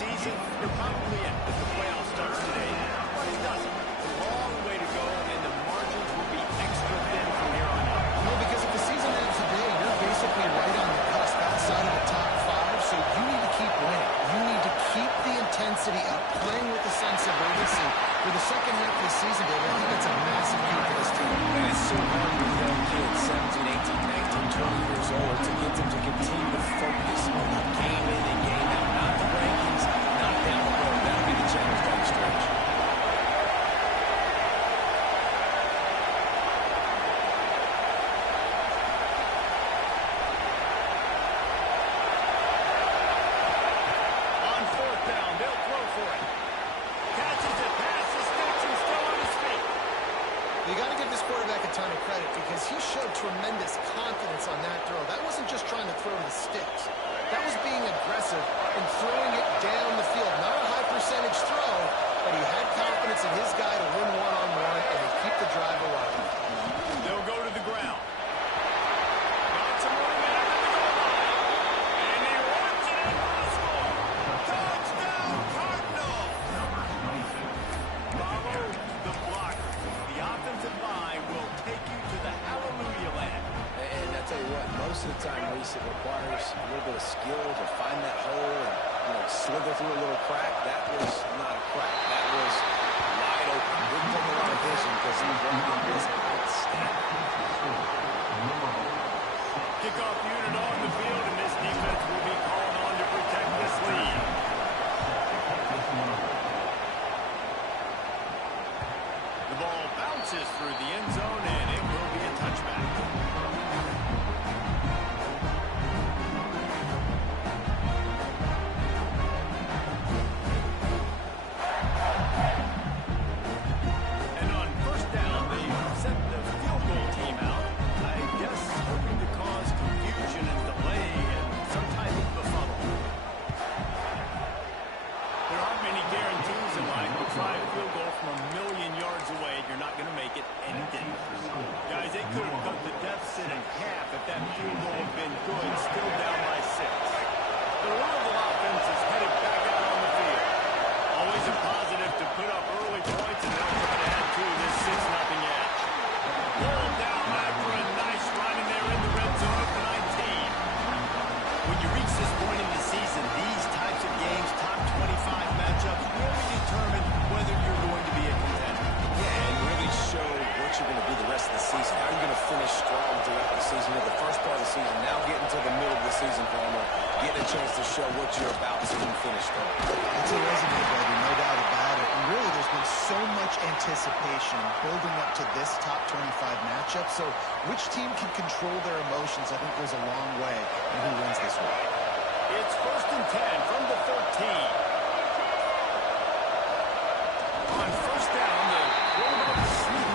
Season, they're probably in if the playoff starts today, but it doesn't. A long way to go, and the margins will be extra thin from here on out. No, because if the season ends today, you're basically right on the cusp outside of the top 5, so you need to keep winning. You need to keep the intensity up, playing with a sense of urgency. For the second half of the season, David, I think that's a massive key for this team. And it's so hard with young kids, 17, 18, 19, 20 years old, to get them to continue to focus on the game in and game out, not the rankings, not down the road. That'll be the challenge down the stretch. On 4th down, they'll throw for it. Catches it past the sticks and still on his feet. You got to give this quarterback a ton of credit because he showed tremendous confidence on that throw. That wasn't just trying to throw the sticks. That was being aggressive and throwing it down the field. Not a high percentage throw, but he had confidence in his guy to win one-on-one and to keep the drive alive. They'll go to the ground. Got some room after the goal line. And he wants it in for the score. Touchdown, Cardinal. Follow the block. The offensive line will take you to the hallelujah land. And I tell you what, most of the time, Reese, it requires a little bit of skill to find that hole and slither through a little crack. That was not a crack. That was wide open. Didn't take a lot of vision because he was outstanding. Kickoff unit on the field, and this defense will be called on to protect this lead. The ball bounces through the end zone, and it will be a touchback. And on 1st down, show what you're about so you finish strong. It's a resume, baby, no doubt about it. And really, there's been so much anticipation building up to this top 25 matchup. So which team can control their emotions, I think, goes a long way in who wins this one. It's 1st and 10 from the 13. On 1st down, the quarterback is sneak.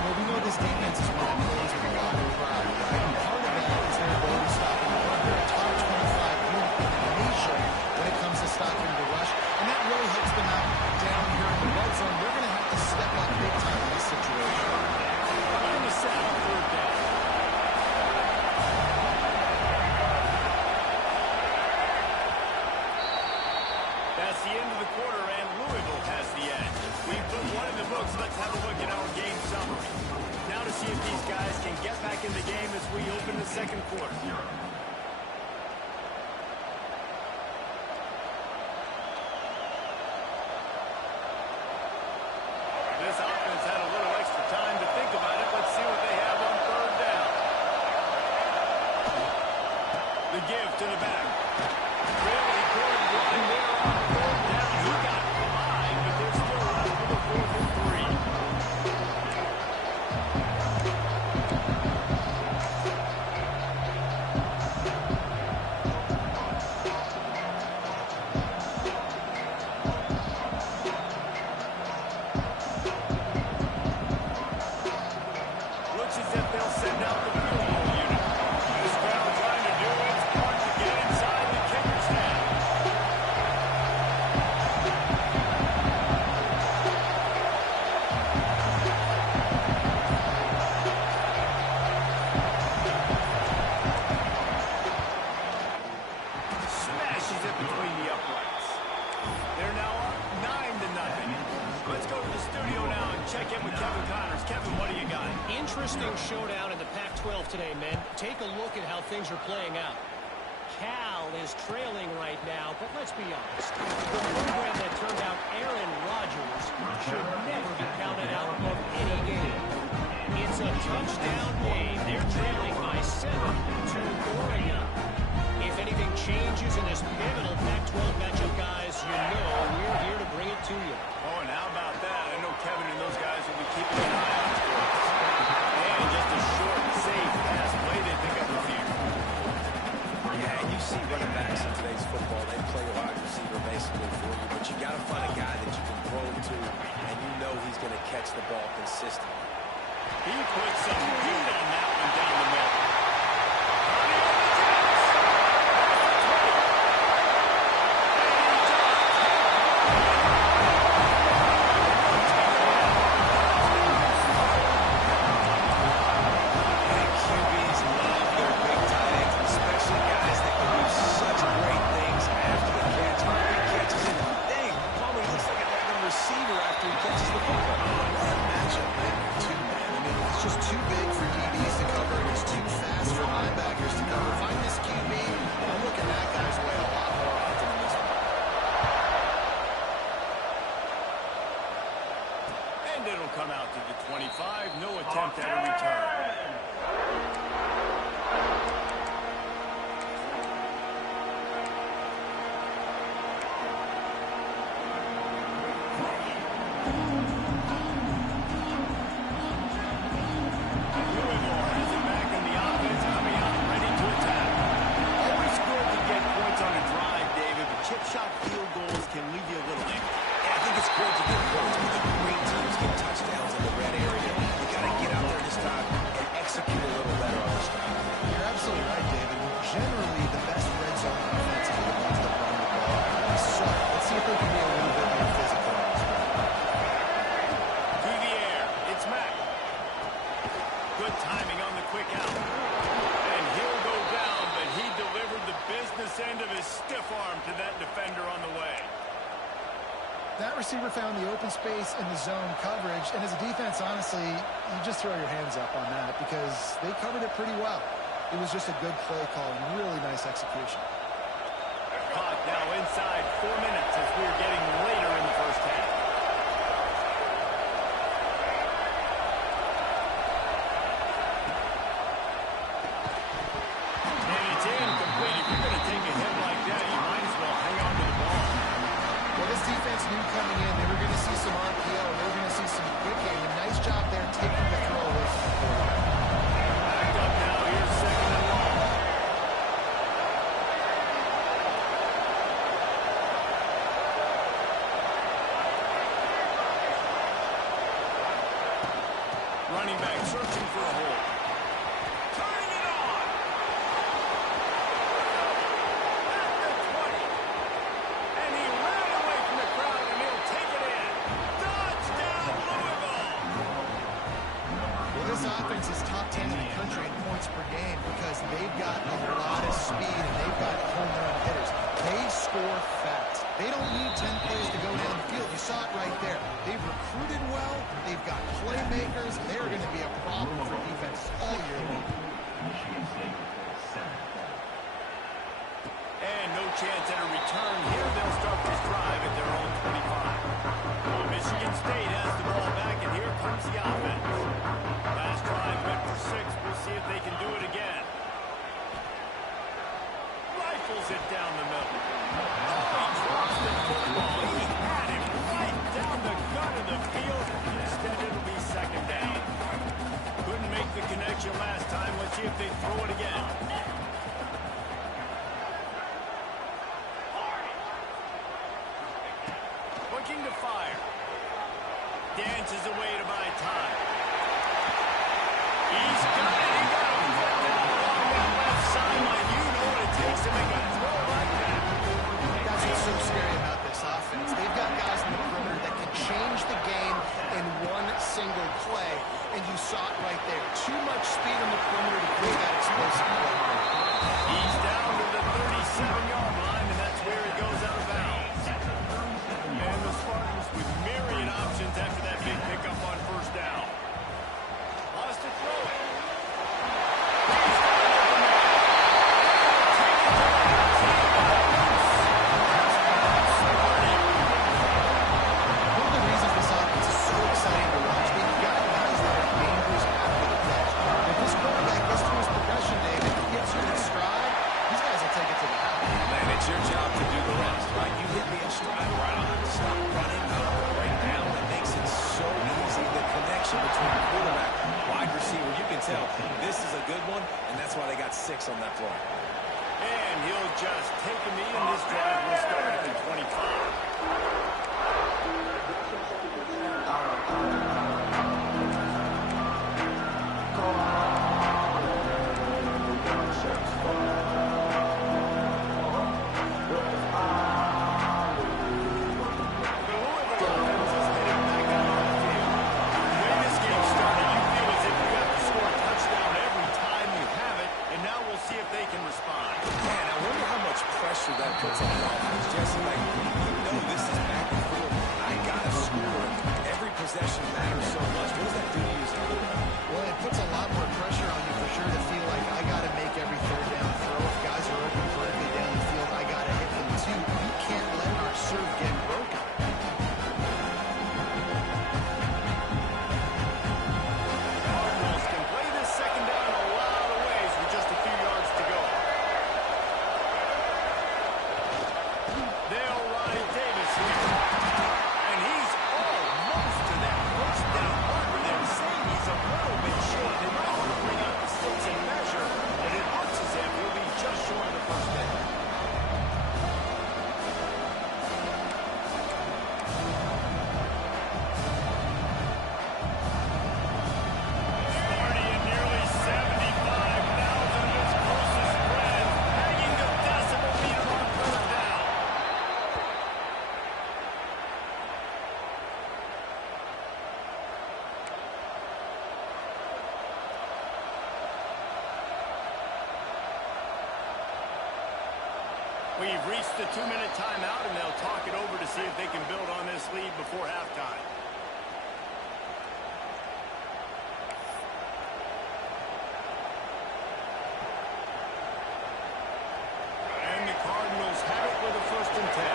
Well, we know this defense is one that plays with a lot of pride, right? And part of that is their ability to stop the run. They're a top 25 unit in the nation when it comes to stopping the rush. And that really helps them out down here in the red zone. They're going to have to step up big time in this situation. Behind the set on 3rd down. That's the end of the quarter, and Louisville has the edge. We've put one in the books. Let's have a look at our game summary. Now to see if these guys can get back in the game as we open the 2nd quarter. This offense had a little extra time to think about it. Let's see what they have on 3rd down. The give to the back. Really good run there on 3rd down. He got 5, but they're still left with a 4th and 3. Looks as if they'll send out the field goal unit. This crowd trying to do its part to get inside the kicker's head. Smashes it between the uprights. They're now up 9-0. Let's go to the studio now and check in with Kevin Connors. Kevin, what do you got? Interesting showdown in the Pac-12 today, men. Take a look at how things are playing out. Cal is trailing right now, but let's be honest. The program that turned out Aaron Rodgers should never be counted out of any game. It's a touchdown game. They're trailing by 7 to Oregon. If anything changes in this pivotal Pac-12 matchup, guys, you know we're here to bring it to you. Oh, and how about that? I know Kevin and those guys will be keeping an eye on it. And just a short, safe pass play they pick up a few. Yeah, and you see running backs in today's football, they play a wide receiver basically for you, but you got to find a guy that you can throw to, and you know he's going to catch the ball consistently. He put some heat on that one down the middle. And QBs love their big tight ends, especially guys that can do such great things after the catch. He catches it. Dang, Palmer looks like a random receiver after he catches the football. That matchup might be too, man. I mean, it's just too big for DBs to cover, and it's too fast for linebackers to cover. Find this QB, I'm looking that guy's way a lot more often than this one. And it'll come out to the 25. No attempt at a return. Louisville has it back in the offense, coming out ready to attack. Always good to get points on a drive, David, but chip shot field goals can leave you a little empty. Yeah, I think it's great to get points, but the green teams get touchdowns in the red area. You got to get out there this time and execute a little better on this drive. You're absolutely right, David. Generally, the best red zone offense are the ones that run the ball. So, let's see if they can be a little bit more physical on this drive. Through the air, it's Mack. Good timing on the quick out. And he'll go down, but he delivered the business end of his stiff arm to that defender on the way. That receiver found the open space in the zone coverage, and as a defense, honestly, you just throw your hands up on that because they covered it pretty well. It was just a good play call and really nice execution. Clock now inside 4 minutes as we're getting later in the first half. And it's incomplete. If you're going to take a hit like Running back searching for a hole. Turning it on. At the 20. And he ran away from the crowd, and he'll take it in. Touchdown, Louisville. Well, this offense is top 10 in the country in points per game because they've got a lot of speed and they've got home run hitters. They score fast. They don't need 10 plays to go down the field. You saw it right there. They've recruited well. They've got playmakers. They're going to be a problem for defense all year long. Michigan State, 7. And no chance at a return here. They'll start this drive at their own 25. Michigan State has the ball back, and here comes the offense. Last drive went for 6. We'll see if they can do it again. Rifles it down the middle. Oh, he drops the football. He had him right down the gut of the field. Instead, it'll be second down. Couldn't make the connection last time. Let's see if they throw it again. Looking to fire. Dances away to buy time. He's got it. He got him along that left sideline. You know what it takes to make a throw like that. That's what's so scary about this offense. They've got guys in the perimeter that can change the game in one single play, and you saw it right there. Too much speed on the perimeter to create that explosive play. He's down to the 37-yard line, and that's where he goes out of bounds. And the Spartans with myriad options after that big pickup on first down. Lost to throw it. He's got it open there. Take it to the house. One of the reasons this offense is so exciting to watch, they've got guys that are dangerous after the catch. If this quarterback gets to his progression, Dave, if he gets in his stride, these guys will take it to the house. Man, it's your job to do the rest, right? You hit me in stride right on. Stop running, break down. It makes it so easy. The connection between quarterback, wide receiver, you can tell this is a good one, and that's why they got 6 on that play. And he'll just take a knee, and this drive will start at the 25. That puts on the offense. Jesse, like, you know this is back and forth. I got to score. Every possession matters so much. What does that do to you? Well, it puts a lot more pressure on you for sure to feel like I got to make every third down throw. If guys are open vertically down the field, I got to hit them too. We can't let our serve get broken. Cardinals can play this second down a lot of ways with just a few yards to go. They'll ride Davis here. And he's almost to that first down marker. They're saying he's a little bit short. They might want to bring out the sticks and measure, but it looks as if he'll be just short of the first down. Sparty and nearly 75,000 of his closest friends banging the decibel meter on third down. We've reached the 2-minute timeout, and they'll talk it over to see if they can build on this lead before halftime. And the Cardinals have it with a 1st and 10.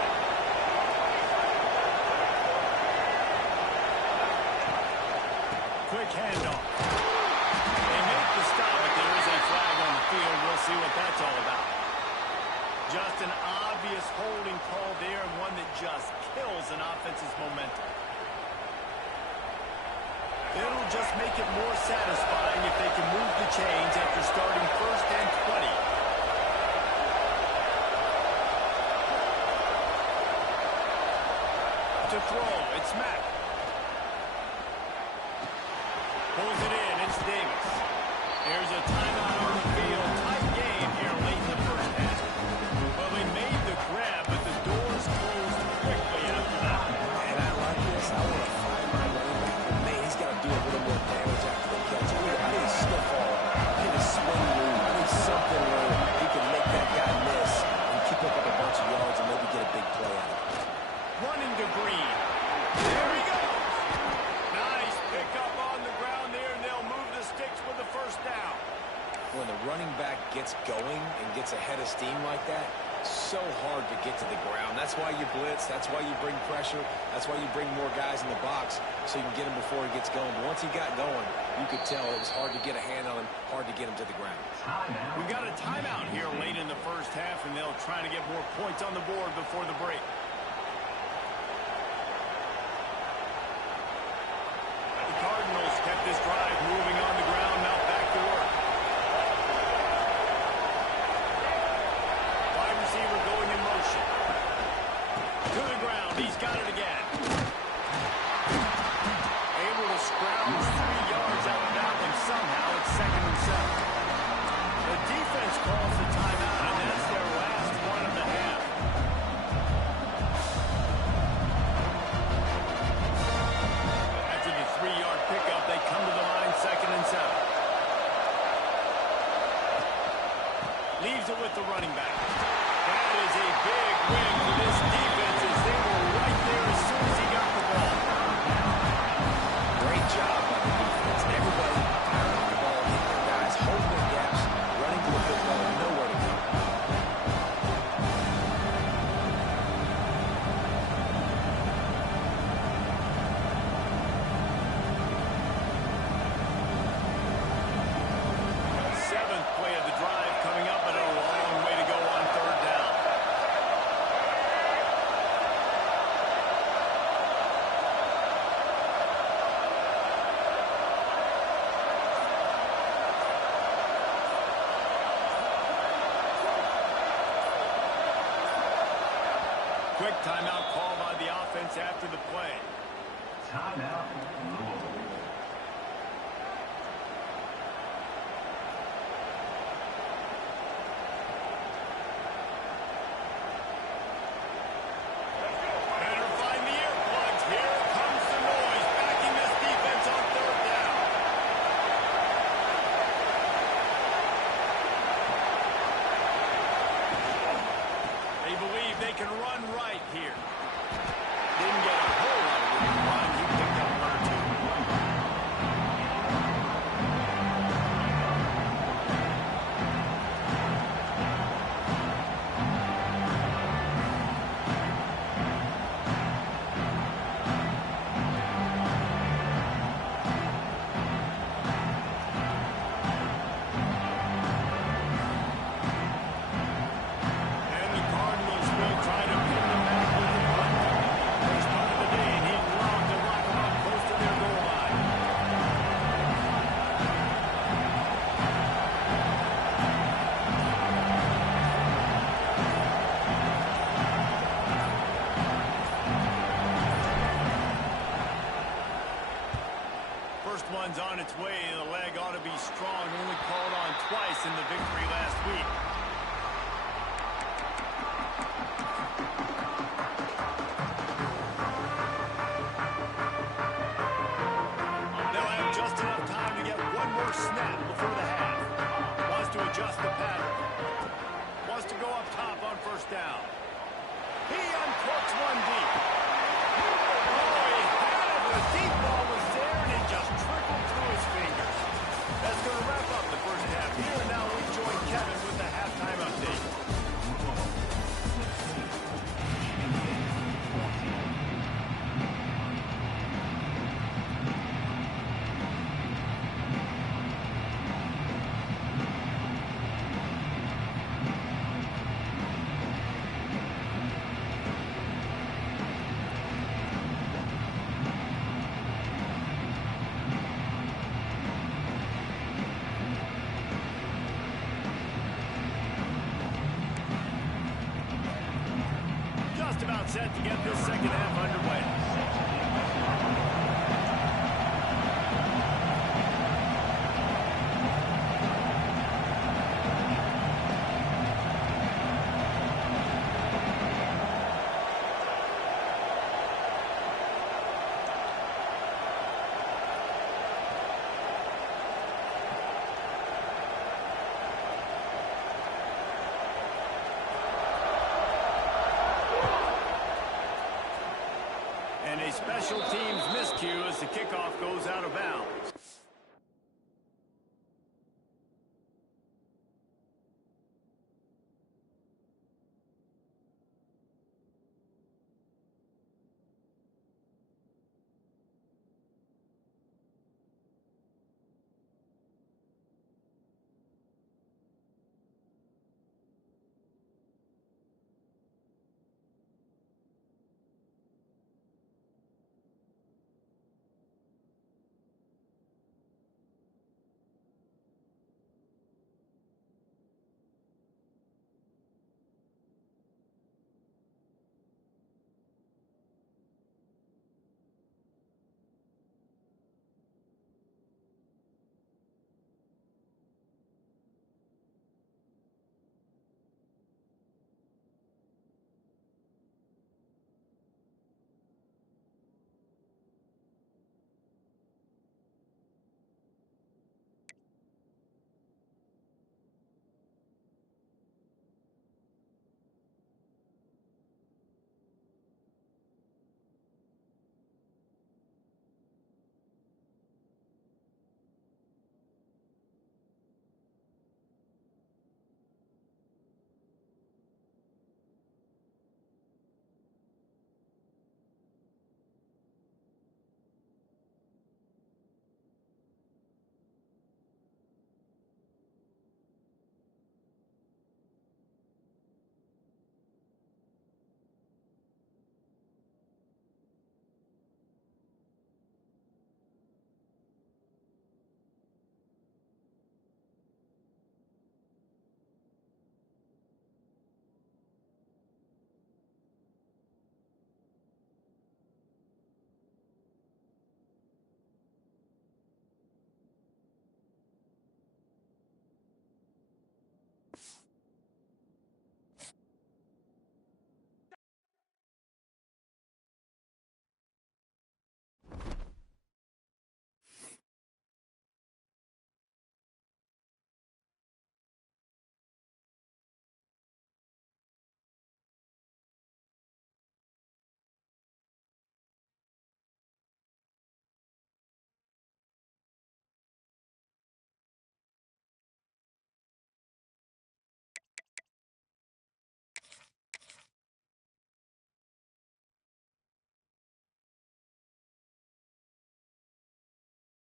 Quick handoff. They make the stop, but there is a flag on the field. We'll see what that's all about. Just an obvious holding call there, and one that just kills an offense's momentum. It'll just make it more satisfying if they can move the chains after starting 1st and 20. To throw, it's Mack. Pulls it in. It's Davis. There's a timeout on the field. Tight game here late in the first half. Well, they made the grab, but the doors closed quickly after that. And I like this. I want to find my running back, but man, he's got to do a little more damage after the catch. I need a stiff arm. I need a swing move. I need something where he can make that guy miss and keep up with a bunch of yards and maybe get a big play out of it. Running to Green. There he goes. Nice pickup on the ground there, and they'll move the sticks with the first down. When the running back gets going and gets ahead of steam like that, so hard to get to the ground. That's why you blitz. That's why you bring pressure. That's why you bring more guys in the box so you can get him before he gets going. But once he got going, you could tell it was hard to get a hand on him, hard to get him to the ground. We've got a timeout here late in the first half, and they'll try to get more points on the board before the break. The Cardinals kept this drive moving on the ground, now back to work. Wide receiver going in motion. To the ground, he's got it again. Able to scrounge 3 yards out of bounds, and somehow it's 2nd and 7. The defense calls the timeout, and that's their last one of the half. After the 3-yard pickup, they come to the line, 2nd and 7. Leaves it with the running back. That is a big win for this defense as they were right there as soon as he got the ball. Great job by the defense. Everybody firing the ball, hitting their guys, holding their gaps, running to the football, nowhere to go. Seventh play of the drive coming up, but a long way to go on 3rd down. Quick timeout call by the offense after the play. Timeout, Louisville. Better find the earplugs. Here comes the noise, backing this defense on 3rd down. They believe they can run right here. Didn't get a whole lot of room to run. He picked up 1 or 2. And the Cardinals will try to pin them back with the punt. First punt of the day, and he's allowed to lock them up close to their goal line. First one's on its way. The leg ought to be strong. Only called on twice in the victory last week. They'll have just enough time to get one more snap before the half. Wants to adjust the pattern. Wants to go up top on 1st down. He uncorks one deep. Oh, he had it. The deep ball was there, and it just trickled through his fingers. That's going to wrap up the first half here. And now we join Kevin with the halftime update. Just about set to get this second half underway. kickoff goes out of bounds.